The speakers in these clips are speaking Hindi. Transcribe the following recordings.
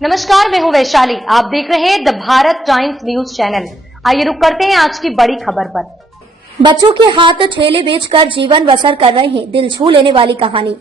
नमस्कार, मैं हूं वैशाली। आप देख रहे हैं the Bharat times news channel. आइए रुक करते हैं आज की बड़ी खबर पर। बच्चों के हाथ ठेले बेचकर जीवन बसर कर रहे हैं दिल छू लेने वाली कहानी।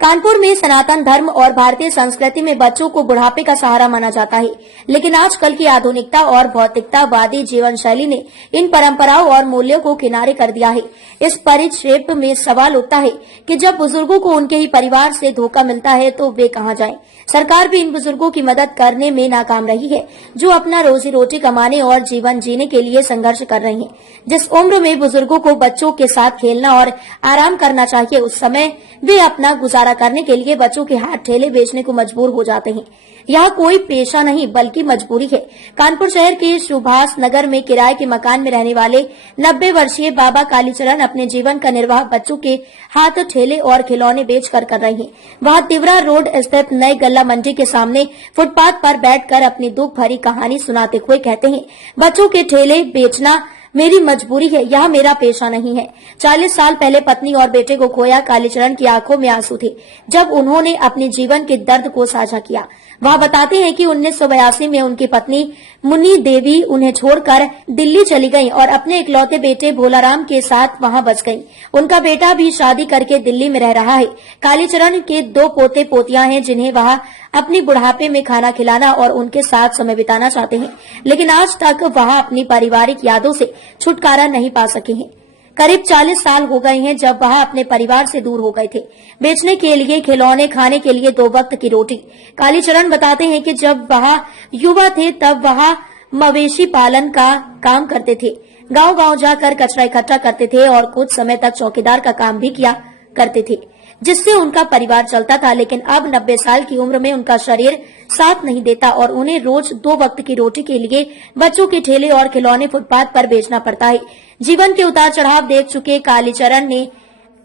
कानपुर में सनातन धर्म और भारतीय संस्कृति में बच्चों को बुढ़ापे का सहारा माना जाता है, लेकिन आजकल की आधुनिकता और भौतिकतावादी जीवन शैली ने इन परंपराओं और मूल्यों को किनारे कर दिया है। इस परिप्रेक्ष्य में सवाल उठता है कि जब बुजुर्गों को उनके ही परिवार से धोखा मिलता है तो वे कहां जाएं? सरकार भी इन बुजुर्गों की मदद करने में नाकाम रही है, जो अपना रोजी रोटी कमाने और जीवन जीने के लिए संघर्ष कर रहे हैं। जिस उम्र में बुजुर्गों को बच्चों के साथ खेलना और आराम करना चाहिए, उस समय वे अपना गुजारा करने के लिए बच्चों के हाथ ठेले बेचने को मजबूर हो जाते हैं। यह कोई पेशा नहीं बल्कि मजबूरी है। कानपुर शहर के सुभाष नगर में किराए के मकान में रहने वाले 90 वर्षीय बाबा कालीचरण अपने जीवन का निर्वाह बच्चों के हाथ ठेले और खिलौने बेचकर कर रहे हैं। वह तिवरा रोड स्थित नई गल्ला मंडी के सामने फुटपाथ पर बैठकर अपनी दुख भरी कहानी सुनाते हुए कहते हैं, बच्चों के ठेले बेचना मेरी मजबूरी है, यह मेरा पेशा नहीं है। 40 साल पहले पत्नी और बेटे को खोया कालीचरण की आंखों में आंसू थे जब उन्होंने अपने जीवन के दर्द को साझा किया। वह बताते हैं कि 1982 में उनकी पत्नी मुन्नी देवी उन्हें छोड़कर दिल्ली चली गईं और अपने इकलौते बेटे भोलाराम के साथ वहां बस गईं। उनका बेटा भी शादी करके दिल्ली में रह रहा है। कालीचरण के 2 पोते पोतियां हैं जिन्हें वह अपनी बुढ़ापे में खाना खिलाना और उनके साथ समय बिताना चाहते हैं, लेकिन आज तक वह अपनी पारिवारिक यादों से छुटकारा नहीं पा सके हैं। करीब 40 साल हो गए हैं जब वह अपने परिवार से दूर हो गए थे। बेचने के लिए खिलौने, खाने के लिए 2 वक्त की रोटी। कालीचरण बताते हैं कि जब वह युवा थे तब वह मवेशी पालन का काम करते थे। गांव-गांव जाकर कचरा इकट्ठा करते थे और कुछ समय तक चौकीदार का काम भी किया करते थे, जिससे उनका परिवार चलता था। लेकिन अब 90 साल की उम्र में उनका शरीर साथ नहीं देता और उन्हें रोज 2 वक्त की रोटी के लिए बच्चों के ठेले और खिलौने फुटपाथ पर बेचना पड़ता है। जीवन के उतार चढ़ाव देख चुके कालीचरण ने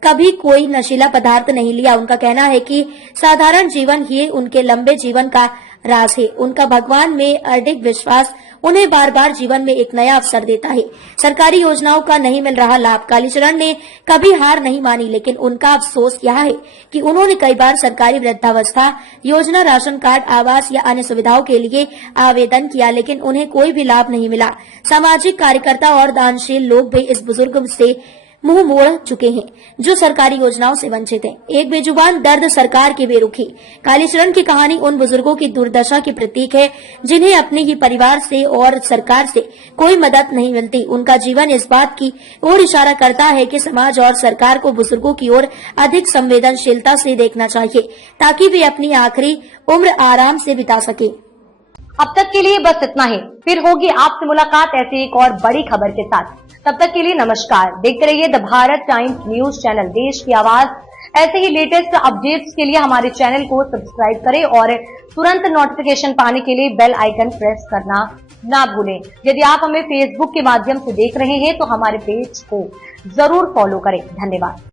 कभी कोई नशीला पदार्थ नहीं लिया। उनका कहना है कि साधारण जीवन ही उनके लंबे जीवन का राज है। उनका भगवान में अडिग विश्वास उन्हें बार बार जीवन में एक नया अवसर देता है। सरकारी योजनाओं का नहीं मिल रहा लाभ। कालीचरण ने कभी हार नहीं मानी, लेकिन उनका अफसोस यह है कि उन्होंने कई बार सरकारी वृद्धावस्था योजना, राशन कार्ड, आवास या अन्य सुविधाओं के लिए आवेदन किया, लेकिन उन्हें कोई भी लाभ नहीं मिला। सामाजिक कार्यकर्ता और दानशील लोग भी इस बुजुर्ग से मुंह मोड़ चुके हैं जो सरकारी योजनाओं से वंचित हैं। एक बेजुबान दर्द सरकार की बेरुखी। कालीचरण की कहानी उन बुजुर्गों की दुर्दशा की प्रतीक है जिन्हें अपने ही परिवार से और सरकार से कोई मदद नहीं मिलती। उनका जीवन इस बात की ओर इशारा करता है कि समाज और सरकार को बुजुर्गों की ओर अधिक संवेदनशीलता से देखना चाहिए ताकि वे अपनी आखिरी उम्र आराम से बिता सके। अब तक के लिए बस इतना ही। फिर होगी आपसे मुलाकात ऐसी एक और बड़ी खबर के साथ। तब तक के लिए नमस्कार। देखते रहिए the Bharat times news channel, देश की आवाज। ऐसे ही लेटेस्ट अपडेट्स के लिए हमारे चैनल को सब्सक्राइब करें और तुरंत नोटिफिकेशन पाने के लिए बेल आइकन प्रेस करना ना भूलें। यदि आप हमें फेसबुक के माध्यम से देख रहे हैं तो हमारे पेज को जरूर फॉलो करें। धन्यवाद।